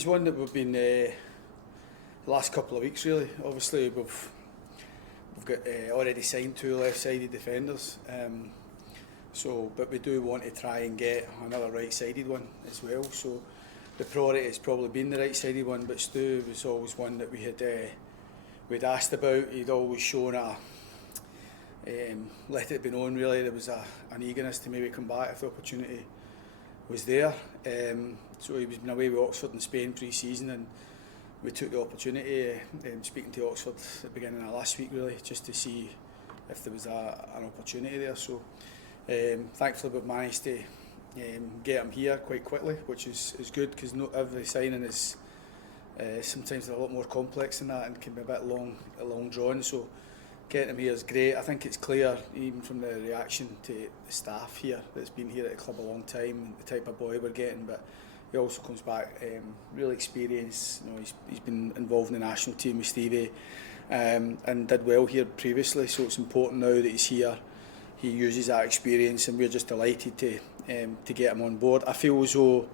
It's one that we've been the last couple of weeks really. Obviously we've got already signed two left-sided defenders, but we do want to try and get another right-sided one as well. So the priority has probably been the right-sided one, but Stu was always one that we'd asked about. He'd always shown let it be known really there was an eagerness to maybe come back if the opportunity was there. So he was been away with Oxford in Spain pre-season, and we took the opportunity, speaking to Oxford at the beginning of last week really, just to see if there was an opportunity there. So thankfully we've managed to get him here quite quickly, which is good, because not every signing is sometimes they're a lot more complex than that and can be a bit long drawn. So getting him here is great. I think it's clear, even from the reaction to the staff here, that's been here at the club a long time, the type of boy we're getting. But he also comes back really experienced. You know, he's been involved in the national team with Stevie, and did well here previously. So it's important now that he's here. He uses that experience, and we're just delighted to get him on board. I feel as though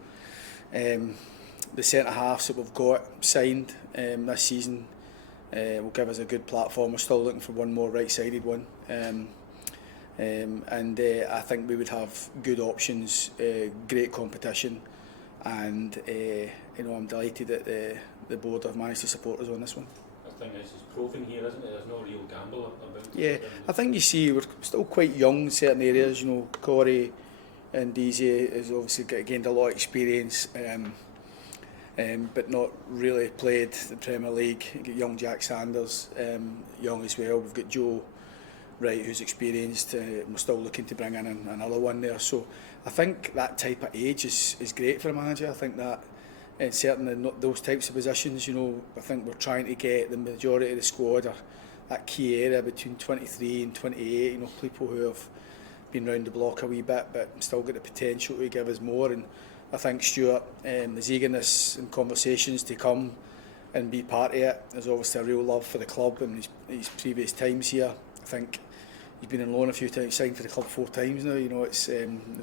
the centre halves that we've got signed this season will give us a good platform. We're still looking for one more right-sided one, and I think we would have good options, great competition, and I'm delighted that the board have managed to support us on this one. The thing is, it's proving here, isn't it? There's no real gamble about it. Yeah, I think you see we're still quite young in certain areas. You know, Corey and DZ has obviously gained a lot of experience, but not really played the Premier League. You've got young Jack Sanders, young as well. We've got Joe Wright, who's experienced. We're still looking to bring in another one there. So I think that type of age is great for a manager. I think that certainly not those types of positions, I think we're trying to get the majority of the squad, or that key area between 23 and 28, people who have been round the block a wee bit but still got the potential to give us more. And I think Stuart, his eagerness and conversations to come and be part of it. There's obviously a real love for the club and his previous times here. I think he's been on loan a few times, signed for the club 4 times now. It's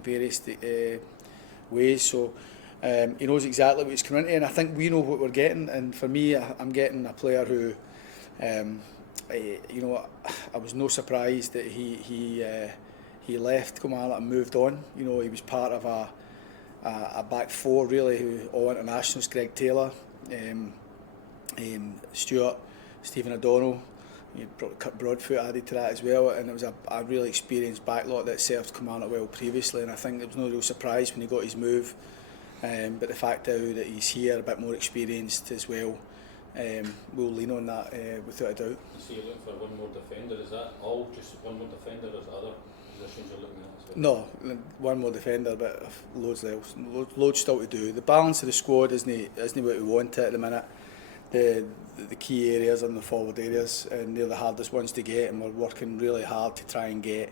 various ways. So he knows exactly what he's coming into, and I think we know what we're getting. And for me, I'm getting a player who, I was no surprised that he left Kilmarnock and moved on. He was part of a back four really, who all internationals: Greg Taylor, Stuart, Stephen O'Donnell. You probably cut Broadfoot added to that as well, and it was a really experienced backlot that served Kilmarnock well previously. And I think there was no real surprise when he got his move. But the fact now that he's here, a bit more experienced as well, we'll lean on that without a doubt. So you're looking for one more defender. Is that all just one more defender, or is there other positions you're looking at as well? No, one more defender, but loads else. Loads still to do. The balance of the squad isn't what we want at the minute. The key areas are in the forward areas, and they're the hardest ones to get, and we're working really hard to try and get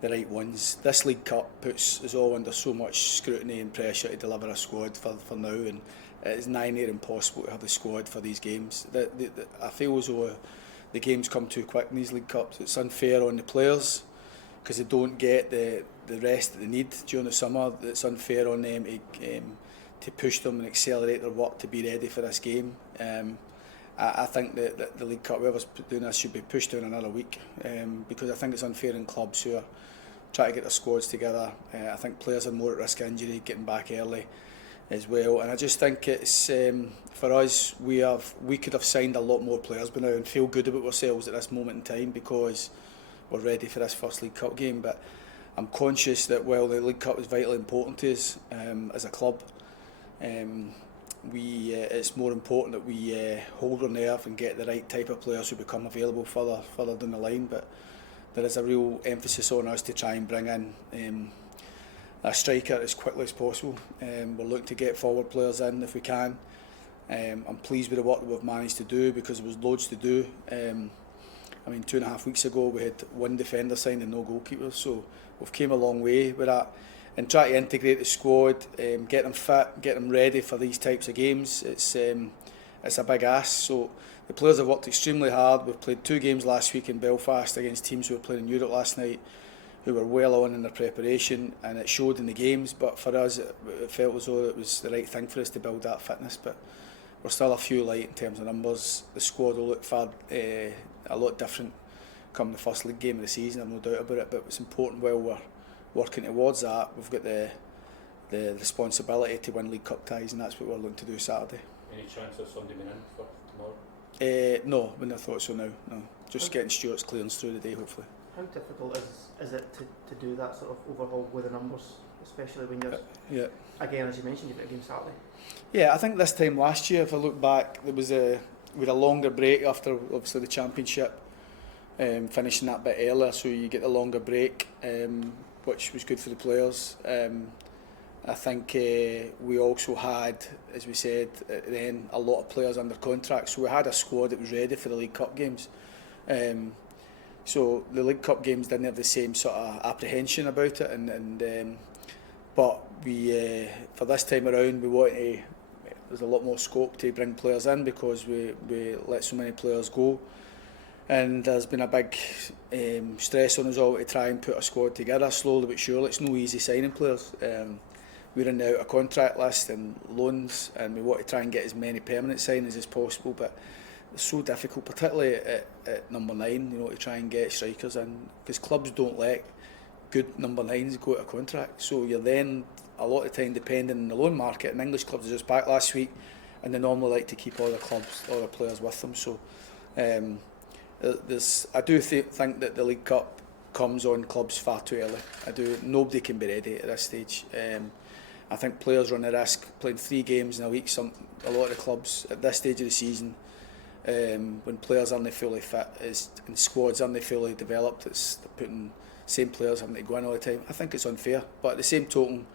the right ones. This League Cup puts us all under so much scrutiny and pressure to deliver a squad for now, and it is nigh near impossible to have the squad for these games. I feel as though the games come too quick in these League Cups. It's unfair on the players because they don't get the rest that they need during the summer. It's unfair on them to push them and accelerate their work to be ready for this game. I think that the League Cup, whoever's doing this, should be pushed down another week, because I think it's unfair in clubs who are trying to get their squads together. I think players are more at risk of injury, getting back early as well. And I just think it's, for us, we could have signed a lot more players by now and feel good about ourselves at this moment in time, because we're ready for this first League Cup game. But I'm conscious that while the League Cup is vitally important to us as a club, it's more important that we hold our nerve and get the right type of players who become available further down the line. But there is a real emphasis on us to try and bring in a striker as quickly as possible. We're looking to get forward players in if we can. I'm pleased with the work that we've managed to do, because there was loads to do. 2.5 weeks ago we had one defender signed and no goalkeepers, so we've came a long way with that. And try to integrate the squad, get them fit, get them ready for these types of games. It's a big ask. So the players have worked extremely hard. We've played 2 games last week in Belfast against teams who were playing in Europe last night, who were well on in their preparation, and it showed in the games. But for us, it felt as though it was the right thing for us to build that fitness. But we're still a few light in terms of numbers. The squad will look a lot different come the first league game of the season, I've no doubt about it. But it's important while we're working towards that, we've got the responsibility to win League Cup ties, and that's what we're looking to do Saturday. Any chance of somebody being in for tomorrow? No, wouldn't have thought so now. No, just getting Stuart's clearance through the day, hopefully. How difficult is it to do that sort of overhaul with the numbers, especially when you're again, as you mentioned, you've got a game Saturday? Yeah, I think this time last year, if I look back, we had a longer break after obviously the championship, finishing that bit earlier, so you get the longer break, which was good for the players. I think we also had, as we said at the end, a lot of players under contract, so we had a squad that was ready for the League Cup games. So the League Cup games didn't have the same sort of apprehension about it, but we for this time around there's a lot more scope to bring players in because we let so many players go, and there's been a big stress on us all to try and put a squad together slowly but surely. It's no easy signing players. We're in the out of contract list and loans, and we want to try and get as many permanent signings as possible, but it's so difficult, particularly at number 9, to try and get strikers in, because clubs don't let good number 9s go out of contract. So you're then a lot of time depending on the loan market, and English clubs are just back last week, and they normally like to keep all the players with them. So I do think that the League Cup comes on clubs far too early. Nobody can be ready at this stage. I think players run the risk playing 3 games in a week. A lot of the clubs at this stage of the season, when players aren't fully fit and squads aren't fully developed, they're putting same players having to go in all the time. I think it's unfair, but at the same token,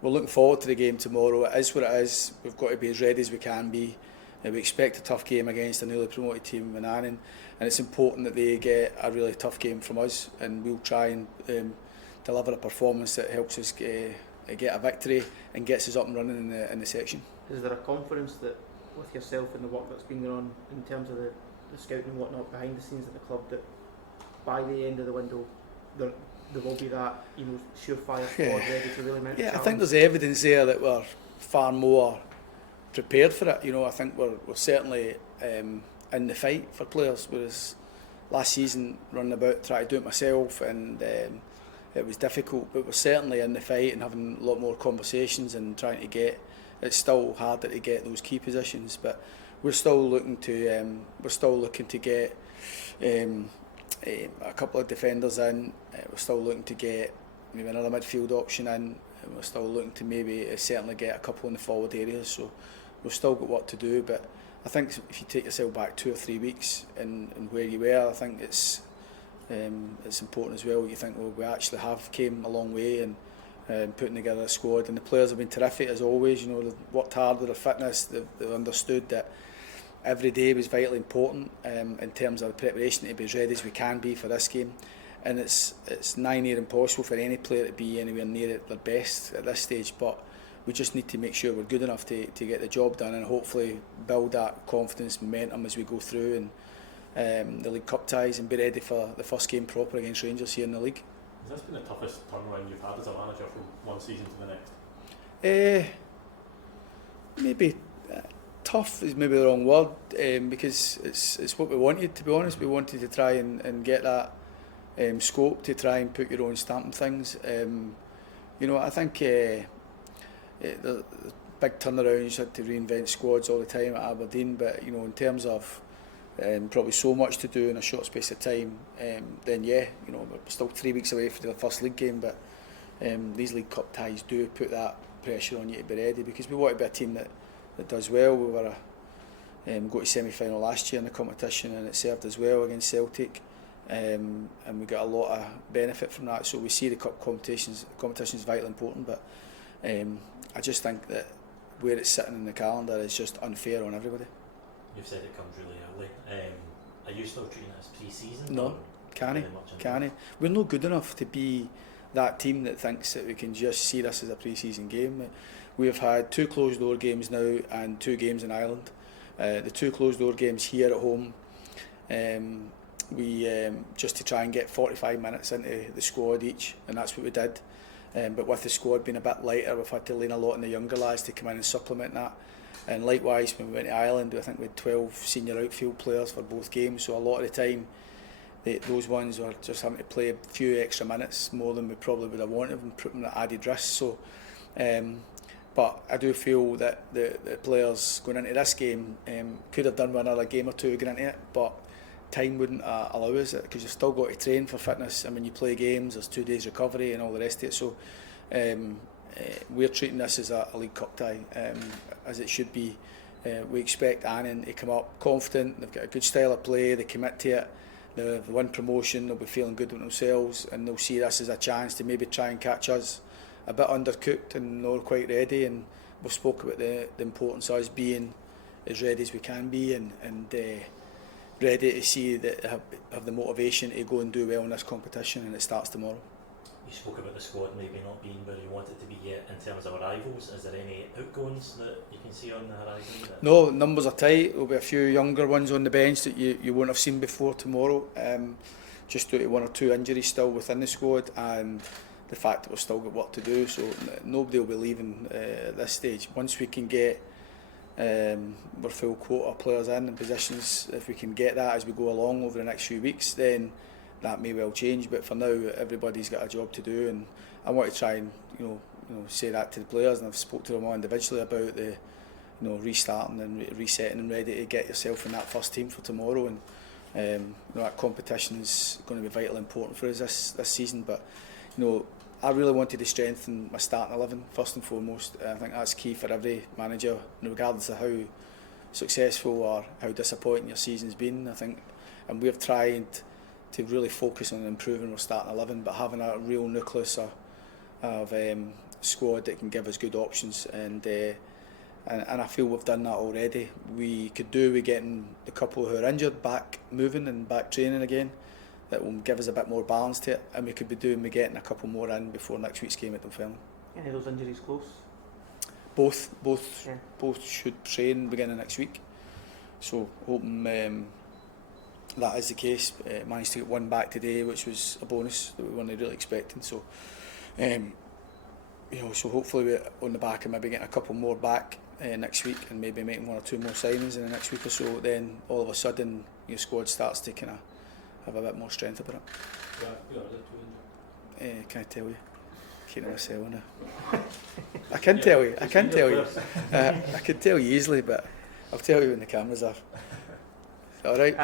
we're looking forward to the game tomorrow. It is what it is. We've got to be as ready as we can be. We expect a tough game against a newly promoted team, McInnes, and it's important that they get a really tough game from us, and we'll try and deliver a performance that helps us get a victory and gets us up and running in the section. Is there a confidence that with yourself and the work that's been going on in terms of the scouting and whatnot behind the scenes at the club, that by the end of the window there will be that surefire squad ready to really mount a challenge? I think there's evidence there that we're far more prepared for it. I think we're certainly in the fight for players, whereas last season running about trying to do it myself, and it was difficult, but we're certainly in the fight and having a lot more conversations and trying to get. It's still harder to get those key positions, but we're still looking to get a couple of defenders in. We're still looking to get maybe another midfield option in, and we're still looking to maybe certainly get a couple in the forward areas. So we've still got work to do, but I think if you take yourself back 2 or 3 weeks and where you were, I think it's important as well. You think, well, we actually have came a long way and putting together a squad, and the players have been terrific as always. They've worked hard with their fitness. They've understood that every day was vitally important in terms of the preparation to be as ready as we can be for this game. And it's nigh near impossible for any player to be anywhere near at their best at this stage, but we just need to make sure we're good enough to get the job done, and hopefully build that confidence, momentum as we go through and the League Cup ties, and be ready for the first game proper against Rangers here in the league. Has this been the toughest turnaround you've had as a manager from one season to the next? Maybe tough is maybe the wrong word, because it's what we wanted, to be honest. We wanted to try and get that scope to try and put your own stamp on things. I think the big turnarounds, had to reinvent squads all the time at Aberdeen, but in terms of probably so much to do in a short space of time, then we're still 3 weeks away from the first league game, but these League Cup ties do put that pressure on you to be ready, because we want to be a team that does well. We were got to semi-final last year in the competition, and it served us well against Celtic, and we got a lot of benefit from that. So we see the cup competitions vitally important, but I just think that where it's sitting in the calendar is just unfair on everybody. You've said it comes really early. Are you still treating it as pre-season? No, can't. We're not good enough to be that team that thinks that we can just see this as a pre-season game. We have had 2 closed door games now and 2 games in Ireland. The 2 closed door games here at home, just to try and get 45 minutes into the squad each, and that's what we did. But with the squad being a bit lighter, we've had to lean a lot on the younger lads to come in and supplement that. And likewise, when we went to Ireland, I think we had 12 senior outfield players for both games, so a lot of the time those ones were just having to play a few extra minutes, more than we probably would have wanted, and put them at added risk. So, but I do feel that the players going into this game could have done with another game or two going into it, but time wouldn't allow us it, because you've still got to train for fitness, and when you play games there's 2 days recovery and all the rest of it. So we're treating this as a League Cup tie, as it should be. We expect Annan to come up confident, they've got a good style of play, they commit to it, they win promotion, they'll be feeling good with themselves, and they'll see this as a chance to maybe try and catch us a bit undercooked and not quite ready. And we've spoke about the importance of us being as ready as we can be, and ready to see that have the motivation to go and do well in this competition, and it starts tomorrow. You spoke about the squad maybe not being where you want it to be yet in terms of arrivals. Is there any outgoings that you can see on the horizon? No, numbers are tight. There'll be a few younger ones on the bench that you won't have seen before tomorrow. Just due to 1 or 2 injuries still within the squad, and the fact that we've still got work to do. So nobody will be leaving at this stage. Once we can get our full quota of players in positions, if we can get that as we go along over the next few weeks, then that may well change. But for now, everybody's got a job to do, and I want to try and say that to the players, and I've spoke to them all individually about the restarting and resetting and ready to get yourself in that first team for tomorrow. And that competition is going to be vitally important for us this season. But I really wanted to strengthen my starting 11 first and foremost. I think that's key for every manager, regardless of how successful or how disappointing your season's been. I think, and we've tried to really focus on improving our starting 11, but having a real nucleus of squad that can give us good options, and I feel we've done that already. We could do with getting the couple who are injured back moving and back training again. That will give us a bit more balance to it, and we could be doing with getting a couple more in before next week's game at Dunfermline. Any of those injuries close? Both should train beginning next week. So hoping that is the case. Managed to get one back today, which was a bonus that we weren't really expecting. So so hopefully we're on the back of maybe getting a couple more back next week, and maybe making 1 or 2 more signings in the next week or so. Then all of a sudden your squad starts to kind of have a bit more strength about it. Can I tell you? Keeping myself now. I can tell you. I can tell you. I can tell you easily, but I'll tell you when the cameras are. All right.